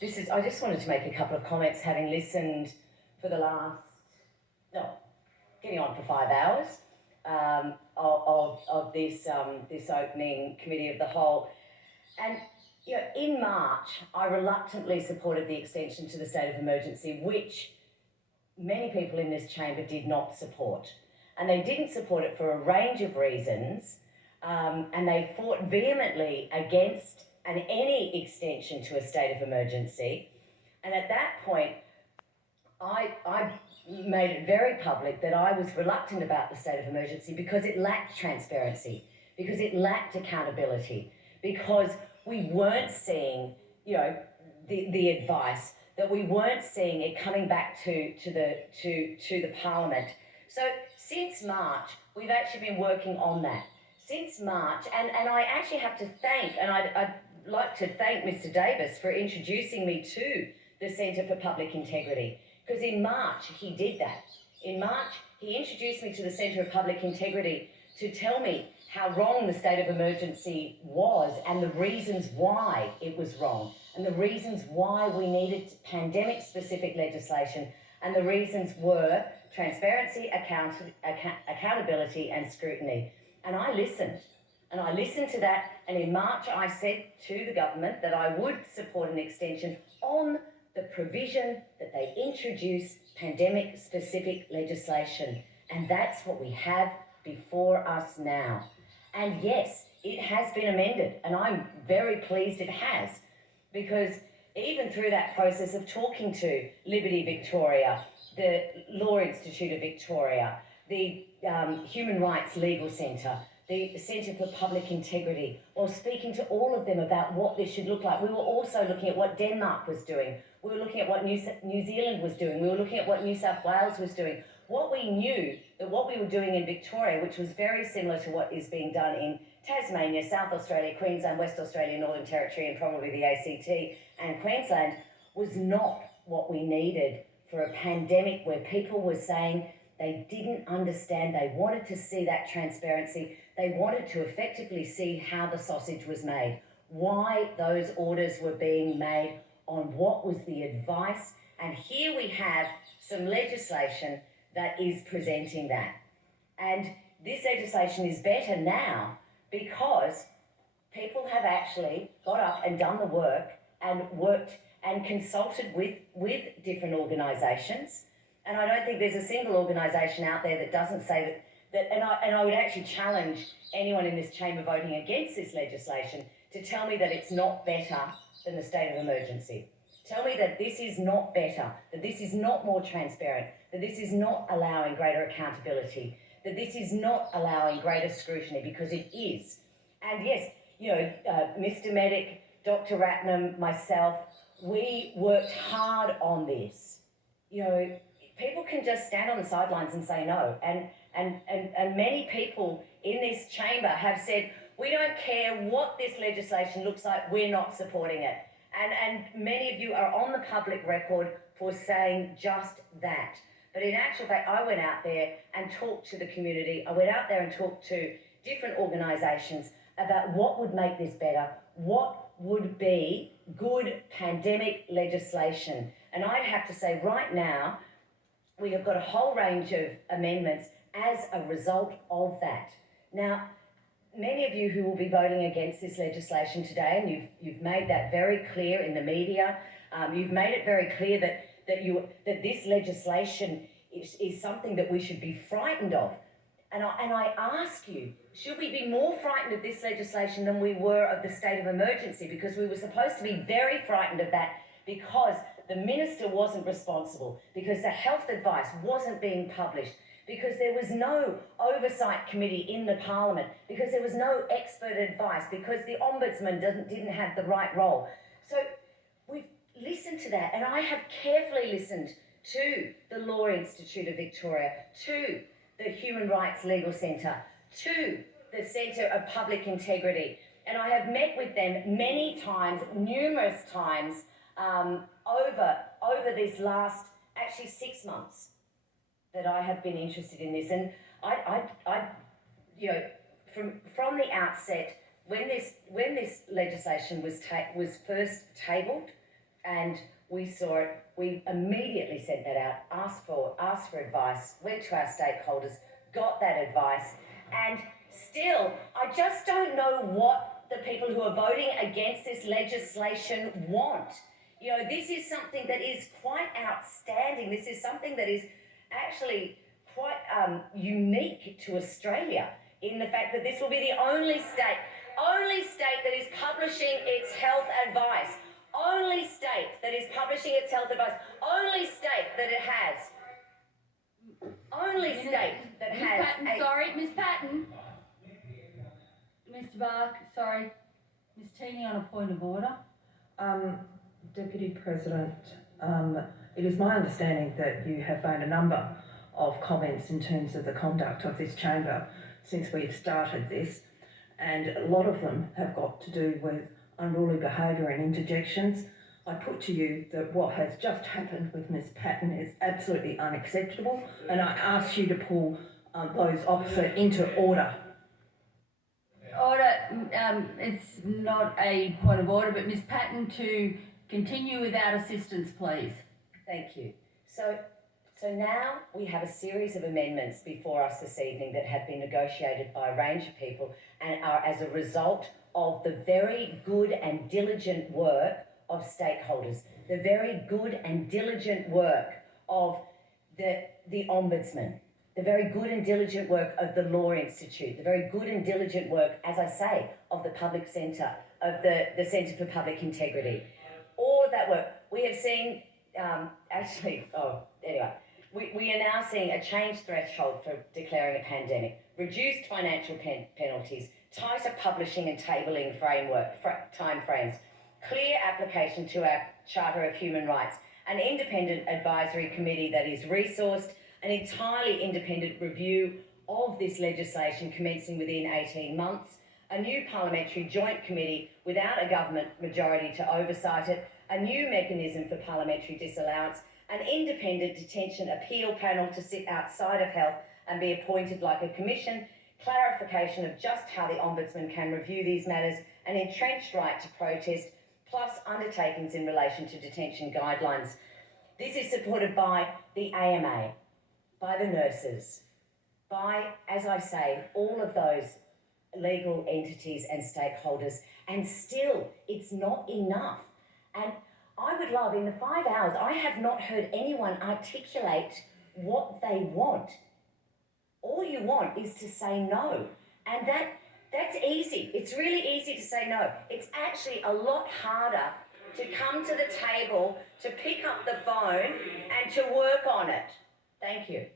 I just wanted to make a couple of comments, having listened for the last, getting on for 5 hours of this opening committee of the whole. And in March, I reluctantly supported the extension to the state of emergency, which many people in this chamber did not support. And they didn't support it for a range of reasons, and they fought vehemently against any extension to a state of emergency. And at that point, I made it very public that I was reluctant about the state of emergency because it lacked transparency, because it lacked accountability, because we weren't seeing, the advice, that we weren't seeing it coming back to the Parliament. So since March, we've actually been working on that. Since March, and I actually have to thank, and I'd like to thank Mr. Davis for introducing me to the Centre for Public Integrity, because in March he did that. In March, he introduced me to the Centre for Public Integrity to tell me how wrong the state of emergency was and the reasons why it was wrong, and the reasons why we needed pandemic-specific legislation, and the reasons were transparency, accountability and scrutiny. And I listened. And I listened to that, and in March I said to the government that I would support an extension on the provision that they introduce pandemic-specific legislation. And that's what we have before us now. And yes, it has been amended, and I'm very pleased it has, because even through that process of talking to Liberty Victoria, the Law Institute of Victoria, the Human Rights Legal Centre, the Centre for Public Integrity, or speaking to all of them about what this should look like. We were also looking at what Denmark was doing. We were looking at what New Zealand was doing. We were looking at what New South Wales was doing. What we knew, that what we were doing in Victoria, which was very similar to what is being done in Tasmania, South Australia, Queensland, West Australia, Northern Territory, and probably the ACT and Queensland, was not what we needed for a pandemic where people were saying they didn't understand. They wanted to see that transparency. They wanted to effectively see how the sausage was made, why those orders were being made, on what was the advice. And here we have some legislation that is presenting that. And this legislation is better now because people have actually got up and done the work and worked and consulted with different organisations. And I don't think there's a single organisation out there that doesn't say that and I would actually challenge anyone in this chamber voting against this legislation to tell me that it's not better than the state of emergency. Tell me that this is not better, that this is not more transparent, that this is not allowing greater accountability, that this is not allowing greater scrutiny, because it is. And yes, Mr. Medic, Dr. Ratnam, myself, we worked hard on this. People can just stand on the sidelines and say no. And many people in this chamber have said, we don't care what this legislation looks like, we're not supporting it. And many of you are on the public record for saying just that. But in actual fact, I went out there and talked to the community. I went out there and talked to different organisations about what would make this better, what would be good pandemic legislation. And I'd have to say right now, we have got a whole range of amendments as a result of that. Now, many of you who will be voting against this legislation today, and you've made that very clear in the media, you've made it very clear that this legislation is something that we should be frightened of. And I ask you, should we be more frightened of this legislation than we were of the state of emergency? Because we were supposed to be very frightened of that because the minister wasn't responsible, because the health advice wasn't being published, because there was no oversight committee in the Parliament, because there was no expert advice, because the Ombudsman didn't have the right role. So we've listened to that, and I have carefully listened to the Law Institute of Victoria, to the Human Rights Legal Centre, to the Centre of Public Integrity, and I have met with them many times, numerous times, over this last, actually 6 months that I have been interested in this. And I from the outset, when this legislation was first tabled and we saw it. We immediately sent that out, asked for advice, went to our stakeholders, got that advice, and still, I just don't know what the people who are voting against this legislation want. You know, this is something that is quite outstanding. This is something that is actually quite unique to Australia in the fact that this will be the only state that is publishing its health advice. Only state that is publishing its health advice. Only state that it has. Only state that Ms. has. Patten, sorry, Ms. Patten. Mr. Bark, sorry. Ms. Teeny on a point of order. Deputy President, it is my understanding that you have made a number of comments in terms of the conduct of this chamber since we've started this, and a lot of them have got to do with unruly behaviour and interjections. I put to you that what has just happened with Ms. Patten is absolutely unacceptable, and I ask you to pull those opposite into order. Order, it's not a point of order, but Ms. Patten, to continue without assistance, please. Thank you. So now we have a series of amendments before us this evening that have been negotiated by a range of people and are as a result of the very good and diligent work of stakeholders, the very good and diligent work of the Ombudsman, the very good and diligent work of the Law Institute, the very good and diligent work, as I say, of the Public Centre, of the Centre for Public Integrity. All of that work. We have seen, we are now seeing a changed threshold for declaring a pandemic, reduced financial penalties, tighter publishing and tabling timeframes, clear application to our Charter of Human Rights, an independent advisory committee that is resourced, an entirely independent review of this legislation commencing within 18 months, a new parliamentary joint committee without a government majority to oversight it, a new mechanism for parliamentary disallowance, an independent detention appeal panel to sit outside of health and be appointed like a commission, clarification of just how the Ombudsman can review these matters, an entrenched right to protest, plus undertakings in relation to detention guidelines. This is supported by the AMA, by the nurses, by, as I say, all of those legal entities and stakeholders, and still it's not enough. And I would love, in the 5 hours, I have not heard anyone articulate what they want. All you want is to say no. And that's easy. It's really easy to say no. It's actually a lot harder to come to the table, to pick up the phone and to work on it. Thank you.